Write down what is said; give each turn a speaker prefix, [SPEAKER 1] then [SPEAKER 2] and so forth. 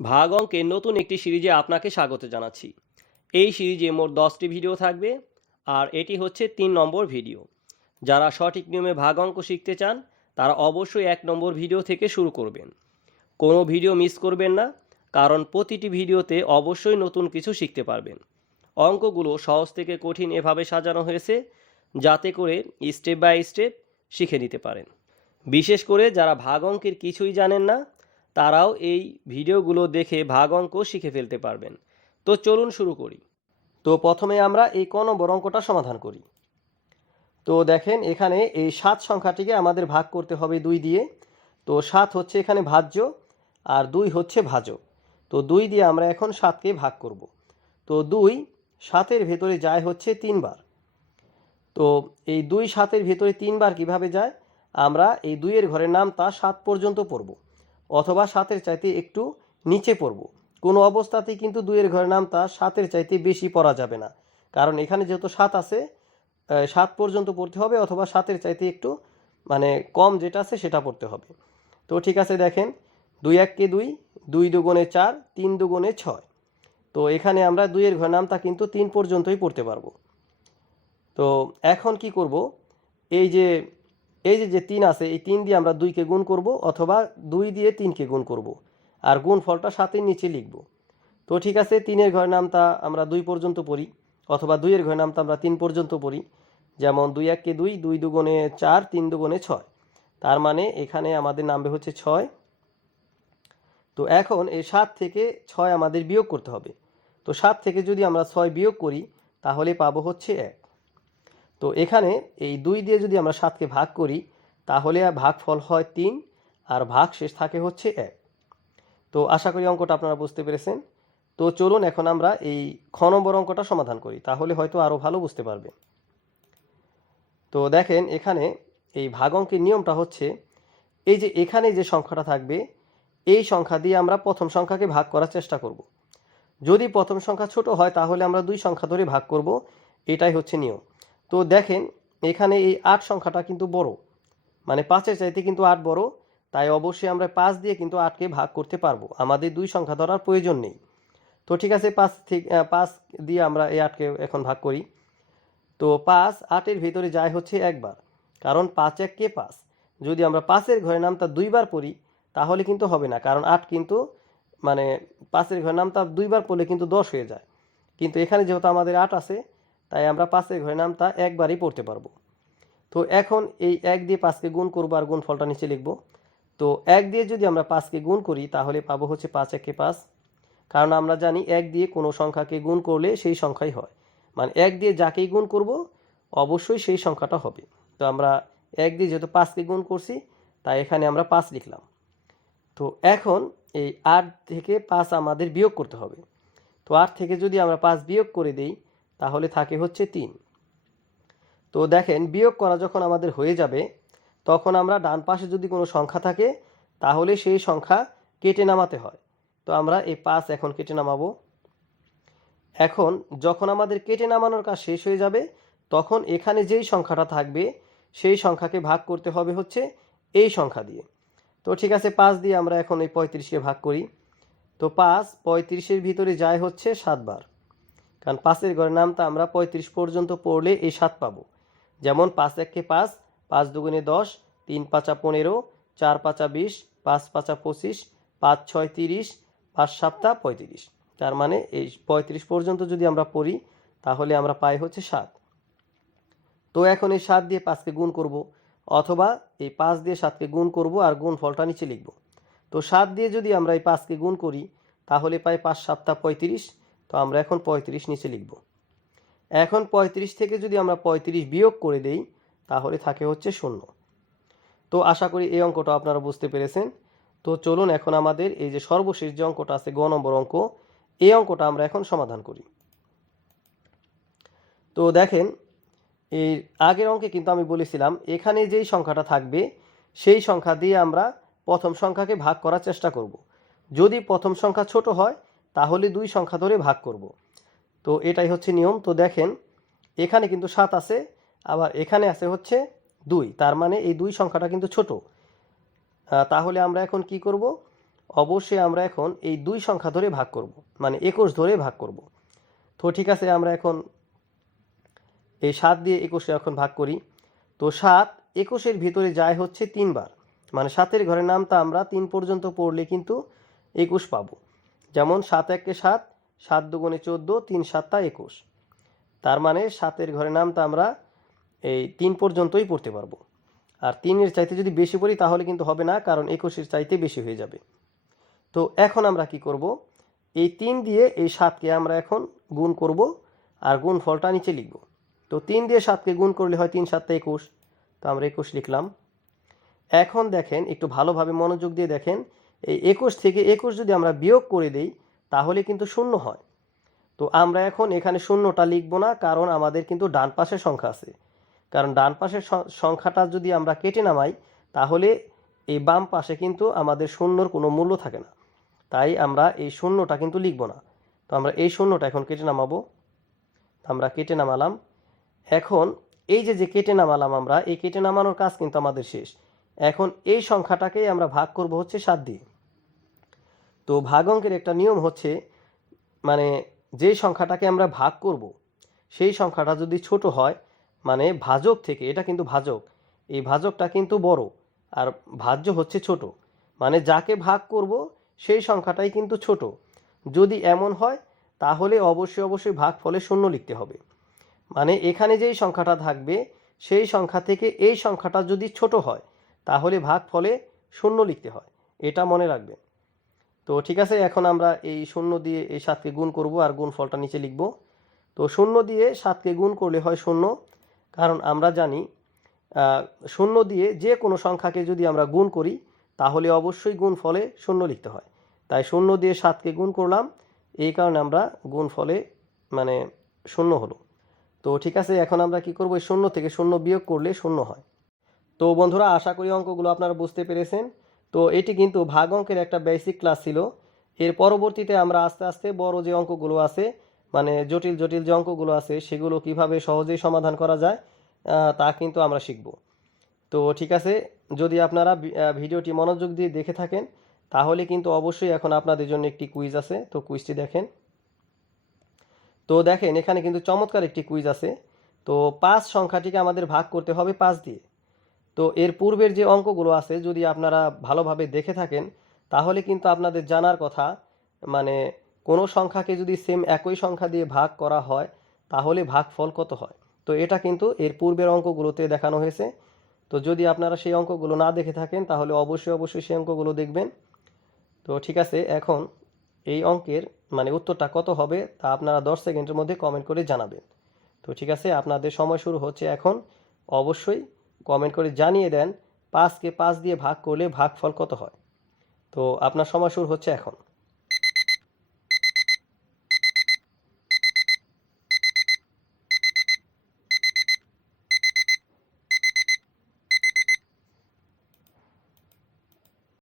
[SPEAKER 1] ভাগ অঙ্কের নতুন একটি সিরিজে আপনাকে স্বাগত জানাচ্ছি। এই সিরিজে মোট দশটি ভিডিও থাকবে আর এটি হচ্ছে তিন নম্বর ভিডিও। যারা সঠিক নিয়মে ভাগ অঙ্ক শিখতে চান, তারা অবশ্যই এক নম্বর ভিডিও থেকে শুরু করবেন। কোনো ভিডিও মিস করবেন না, কারণ প্রতিটি ভিডিওতে অবশ্যই নতুন কিছু শিখতে পারবেন। অঙ্কগুলো সহজ থেকে কঠিন এভাবে সাজানো হয়েছে, যাতে করে স্টেপ বাই স্টেপ শিখে নিতে পারেন। বিশেষ করে যারা ভাগ অঙ্কের কিছুই জানেন না তারাও এই ভিডিওগুলো দেখে ভাগ অঙ্ক শিখে ফেলতে পারবেন। তো চলুন শুরু করি। তো প্রথমে আমরা এই ক নম্বর অঙ্কটা সমাধান করি। তো দেখেন, এখানে এই সাত সংখ্যাটিকে আমাদের ভাগ করতে হবে দুই দিয়ে। তো সাত হচ্ছে এখানে ভাজ্য আর দুই হচ্ছে ভাজক। তো দুই দিয়ে আমরা এখন সাতকে ভাগ করব। তো দুই সাতের ভেতরে যায় হচ্ছে তিনবার। তো এই দুই সাতের ভেতরে তিনবার কীভাবে যায়? আমরা এই দুইয়ের ঘরের নাম তা সাত পর্যন্ত পড়ব। অথবা সাতের চাইতে একটু নিচে পড়ব। কোনো অবস্থাতেই কিন্তু দুইয়ের ঘরের নাম তা সাতের চাইতে বেশি পড়া যাবে না। কারণ এখানে যেহেতু সাত আছে সাত পর্যন্ত পড়তে হবে অথবা সাতের চাইতে একটু মানে কম যেটা আছে সেটা পড়তে হবে। তো ঠিক আছে, দেখেন, দুই এককে দুই দুই দুগুণে চার, তিন দুগুণে ছয়। তো এখানে আমরা দুইয়ের ঘর নামটা কিন্তু তিন পর্যন্তই পড়তে পারব। তো এখন কি করব? এই যে এই যে যে তিন আছে, এই তিন দিয়ে আমরা দুইকে গুণ করব অথবা দুই দিয়ে তিনকে গুণ করব। আর গুণ ফলটা সাতের নিচে লিখব। তো ঠিক আছে, তিনের ঘর নামটা আমরা দুই পর্যন্ত পড়ি, অথবা দুইয়ের ঘর নামটা আমরা তিন পর্যন্ত পড়ি। যেমন দুই এককে দুই দুই দুগুণে চার, তিন দুগুণে ছয়। তার মানে এখানে আমাদের নামবে হচ্ছে ছয়। তো এখন এই সাত থেকে ছয় আমাদের বিয়োগ করতে হবে। তো সাত থেকে যদি আমরা ছয় বিয়োগ করি, তাহলে পাবো হচ্ছে এক। তো এখানে এই দুই দিয়ে যদি আমরা সাতকে ভাগ করি, তাহলে ভাগফল হয় তিন, আর ভাগ শেষ থাকে হচ্ছে এক। তো আশা করি অঙ্কটা আপনারা বুঝতে পেরেছেন। তো চলুন এখন আমরা এই খ নম্বর অঙ্কটা সমাধান করি, তাহলে হয়তো আরও ভালো বুঝতে পারবেন। তো দেখেন এখানে এই ভাগ অঙ্কের নিয়মটা হচ্ছে, এই যে এখানে যে সংখ্যাটা থাকবে, এই সংখ্যা দিয়ে আমরা প্রথম সংখ্যাকে ভাগ করার চেষ্টা করব। যদি প্রথম সংখ্যা ছোট হয়, তাহলে আমরা দুই সংখ্যা ধরে ভাগ করব, এটাই হচ্ছে নিয়ম। তো দেখেন, এখানে এই আট সংখ্যাটা কিন্তু বড়। মানে পাঁচের চাইতে কিন্তু আট বড়, তাই অবশ্যই আমরা পাঁচ দিয়ে কিন্তু আটকে ভাগ করতে পারব। আমাদের দুই সংখ্যা ধরার প্রয়োজন নেই। তো ঠিক আছে, পাঁচ থেকে পাঁচ দিয়ে আমরা এই আটকে এখন ভাগ করি। তো পাঁচ আটের ভিতরে যায় হচ্ছে একবার, কারণ পাঁচ এক কে পাঁচ। যদি আমরা পাঁচের ঘরের নামটা দুইবার পড়ি, তাহলে কিন্তু হবে না, কারণ আট কিন্তু মানে পাঁচের ঘরের নামটা দুইবার পড়লে কিন্তু দশ হয়ে যায়। কিন্তু এখানে যেহেতু আমাদের আট আছে তাই আমরা পাঁচের ঘরের নামটা একবারই পড়তে পারব। তো এখন এই এক দিয়ে পাঁচকে গুণ করব আর গুণ ফলটা নিচে লিখব। তো এক দিয়ে যদি আমরা পাঁচকে গুণ করি, তাহলে পাবো হচ্ছে পাঁচ একে পাঁচ। কারণ আমরা জানি এক দিয়ে কোনো সংখ্যাকে গুণ করলে সেই সংখ্যাই হয়। মানে এক দিয়ে যাকেই গুণ করব, অবশ্যই সেই সংখ্যাটা হবে। তো আমরা এক দিয়ে যেহেতু পাঁচকে গুণ করছি, তাই এখানে আমরা পাঁচ লিখলাম। তো এখন এই আট থেকে পাঁচ আমাদের বিয়োগ করতে হবে। তো আট থেকে যদি আমরা পাঁচ বিয়োগ করে দিই তাহলে থাকে হচ্ছে তিন। তো দেখেন, বিয়োগ করা যখন আমাদের হয়ে যাবে, তখন আমরা ডান পাশে যদি কোনো সংখ্যা থাকে, তাহলে সেই সংখ্যা কেটে নামাতে হয়। তো আমরা এই পাঁচ এখন কেটে নামাবো। এখন যখন আমাদের কেটে নামানোর কাজ শেষ হয়ে যাবে, তখন এখানে যেই সংখ্যাটা থাকবে, সেই সংখ্যাকে ভাগ করতে হবে হচ্ছে এই সংখ্যা দিয়ে। তো ঠিক আছে, পাঁচ দিয়ে আমরা এখন এই পঁয়ত্রিশকে ভাগ করি। তো পাঁচ পঁয়ত্রিশের ভিতরে যায় হচ্ছে সাতবার। কারণ পাঁচের ঘরের নামটা আমরা পঁয়ত্রিশ পর্যন্ত পড়লে এই সাত পাবো। যেমন পাঁচ এককে পাঁচ পাঁচ দুগুণে দশ, তিন পাঁচা পনেরো, চার পাঁচা বিশ, পাঁচ পাঁচা পঁচিশ, পাঁচ ছয় তিরিশ, পাঁচ সাতটা পঁয়ত্রিশ। তার মানে এই পঁয়ত্রিশ পর্যন্ত যদি আমরা পড়ি, তাহলে আমরা পাই হচ্ছে সাত। তো এখন এই সাত দিয়ে পাঁচকে গুণ করব, অথবা এই পাঁচ দিয়ে সাতকে গুণ করব আর গুণ ফলটা নিচে লিখব। তো সাত দিয়ে যদি আমরা এই পাঁচকে গুণ করি, তাহলে পাই পাঁচ সাতটা পঁয়ত্রিশ তো আমরা এখন পঁয়ত্রিশ নিচে লিখব। এখন পঁয়ত্রিশ থেকে যদি আমরা পঁয়ত্রিশ বিয়োগ করে দেই, তাহলে থাকে হচ্ছে শূন্য। তো আশা করি এই অঙ্কটা আপনারা বুঝতে পেরেছেন। তো চলুন এখন আমাদের এই যে সর্বশেষ যে অঙ্কটা আছে, গ নম্বর অঙ্ক, এই অঙ্কটা আমরা এখন সমাধান করি। তো দেখেন এই আগের অঙ্কে কিন্তু আমি বলেছিলাম, এখানে যেই সংখ্যাটা থাকবে, সেই সংখ্যা দিয়ে আমরা প্রথম সংখ্যাকে ভাগ করার চেষ্টা করব। যদি প্রথম সংখ্যা ছোট হয় তাহলে দুই সংখ্যা ধরে ভাগ করব। তো এটাই হচ্ছে নিয়ম। তো দেখেন, এখানে কিন্তু সাত আছে, আবার এখানে আছে হচ্ছে দুই। তার মানে এই দুই সংখ্যাটা কিন্তু ছোট। তাহলে আমরা এখন কি করব? অবশ্যই আমরা এখন এই দুই সংখ্যা ধরে ভাগ করব মানে একুশ ধরে ভাগ করব। তো ঠিক আছে, আমরা এখন এই সাত দিয়ে একুশে এখন ভাগ করি। তো সাত একুশের ভিতরে যায় হচ্ছে তিনবার। মানে সাতের ঘরের নামটা আমরা তিন পর্যন্ত পড়লে কিন্তু একুশ পাবো। যেমন সাত একে সাত সাত দুগুণে চোদ্দ, তিন সাতটা একুশ। তার মানে সাতের ঘরের নামটা আমরা এই তিন পর্যন্তই পড়তে পারব। আর তিনের চাইতে যদি বেশি পড়ি, তাহলে কিন্তু হবে না, কারণ একুশের চাইতে বেশি হয়ে যাবে। তো এখন আমরা কি করব? এই তিন দিয়ে এই সাতকে আমরা এখন গুণ করব আর গুণ ফলটা নিচে লিখব। তো তিন দিয়ে সাতকে গুণ করলে হয় তিন সাতটা একুশ। তো আমরা একুশ লিখলাম। এখন দেখেন, একটু ভালোভাবে মনোযোগ দিয়ে দেখেন এই একুশ থেকে একুশ যদি আমরা বিয়োগ করে দেই, তাহলে কিন্তু শূন্য হয়। তো আমরা এখন এখানে শূন্যটা লিখব না, কারণ আমাদের কিন্তু ডান পাশের সংখ্যা আছে। কারণ ডান পাশের সংখ্যাটা যদি আমরা কেটে নামাই, তাহলে এই বাম পাশে কিন্তু আমাদের শূন্যর কোনো মূল্য থাকে না। তাই আমরা এই শূন্যটা কিন্তু লিখব না। তো আমরা এই শূন্যটা এখন কেটে নামাবো। আমরা কেটে নামালাম। এখন এই যে যে কেটে নামালাম আমরা, এই কেটে নামানোর কাজ কিন্তু আমাদের শেষ। এখন এই সংখ্যাটাকেই আমরা ভাগ করব হচ্ছে সাত দিয়ে। তো ভাগ অঙ্কের একটা নিয়ম হচ্ছে মানে যেই সংখ্যাটাকে আমরা ভাগ করব, সেই সংখ্যাটা যদি ছোট হয় মানে ভাজক থেকে, এটা কিন্তু ভাজক, এই ভাজকটা কিন্তু বড়, আর ভাজ্য হচ্ছে ছোট মানে যাকে ভাগ করব, সেই সংখ্যাটাই কিন্তু ছোট। যদি এমন হয়, তাহলে অবশ্যই অবশ্যই ভাগ ফলে শূন্য লিখতে হবে। মানে এখানে যেই সংখ্যাটা থাকবে, সেই সংখ্যা থেকে এই সংখ্যাটা যদি ছোট হয়, তাহলে ভাগ ফলে শূন্য লিখতে হয়, এটা মনে রাখবেন। তো ঠিক আছে, এখন আমরা এই শূন্য দিয়ে এই সাতকে গুণ করব আর গুণ ফলটা নিচে লিখব। তো শূন্য দিয়ে সাতকে গুণ করলে হয় শূন্য, কারণ আমরা জানি শূন্য দিয়ে যে কোনো সংখ্যাকে যদি আমরা গুণ করি, তাহলে অবশ্যই গুণ ফলে শূন্য লিখতে হয়। তাই শূন্য দিয়ে সাতকে গুণ করলাম, এই কারণে আমরা গুণ ফলে মানে শূন্য হলো। তো ঠিক আছে, এখন আমরা কি করব শূন্য থেকে শূন্য বিয়োগ করলে শূন্য হয়। তো বন্ধুরা, আশা করি অঙ্কগুলো আপনারা বুঝতে পেরেছেন। তো এটি কিন্তু ভাগ অঙ্কের একটা বেসিক ক্লাস ছিল। এর পরবর্তীতে আমরা আস্তে আস্তে বড় যে অঙ্কগুলো আছে মানে জটিল জটিল যে অঙ্কগুলো আছে, সেগুলো কীভাবে সহজেই সমাধান করা যায় তা কিন্তু আমরা শিখব। তো ঠিক আছে, যদি আপনারা ভিডিওটি মনোযোগ দিয়ে দেখে থাকেন, তাহলে কিন্তু অবশ্যই এখন আপনাদের জন্য একটি কুইজ আছে। তো কুইজটি দেখেন। তো দেখেন, এখানে কিন্তু চমৎকার একটি কুইজ আছে। তো পাঁচ সংখ্যাটিকে আমাদের ভাগ করতে হবে পাঁচ দিয়ে। তো এর পূর্বের যে অঙ্কগুলো আছে, যদি আপনারা ভালোভাবে দেখে থাকেন, তাহলে কিন্তু আপনাদের জানার কথা মানে কোনো সংখ্যাকে যদি সেম একই সংখ্যা দিয়ে ভাগ করা হয়, তাহলে ভাগফল কত হয়? তো এটা কিন্তু এর পূর্বের অঙ্কগুলোতে দেখানো হয়েছে। তো যদি আপনারা সেই অঙ্কগুলো না দেখে থাকেন, তাহলে অবশ্যই অবশ্যই সেই অঙ্কগুলো দেখবেন। তো ঠিক আছে, এখন এই অঙ্কের মানে উত্তরটা কত হবে, তা আপনারা দশ সেকেন্ডের মধ্যে কমেন্ট করে জানাবেন। তো ঠিক আছে, আপনাদের সময় শুরু হচ্ছে এখন। অবশ্যই কমেন্ট করে জানিয়ে দেন, পাঁচকে পাঁচ দিয়ে ভাগ করলে ভাগফল কত হয়? তো আপনার সময় শুরু হচ্ছে এখন।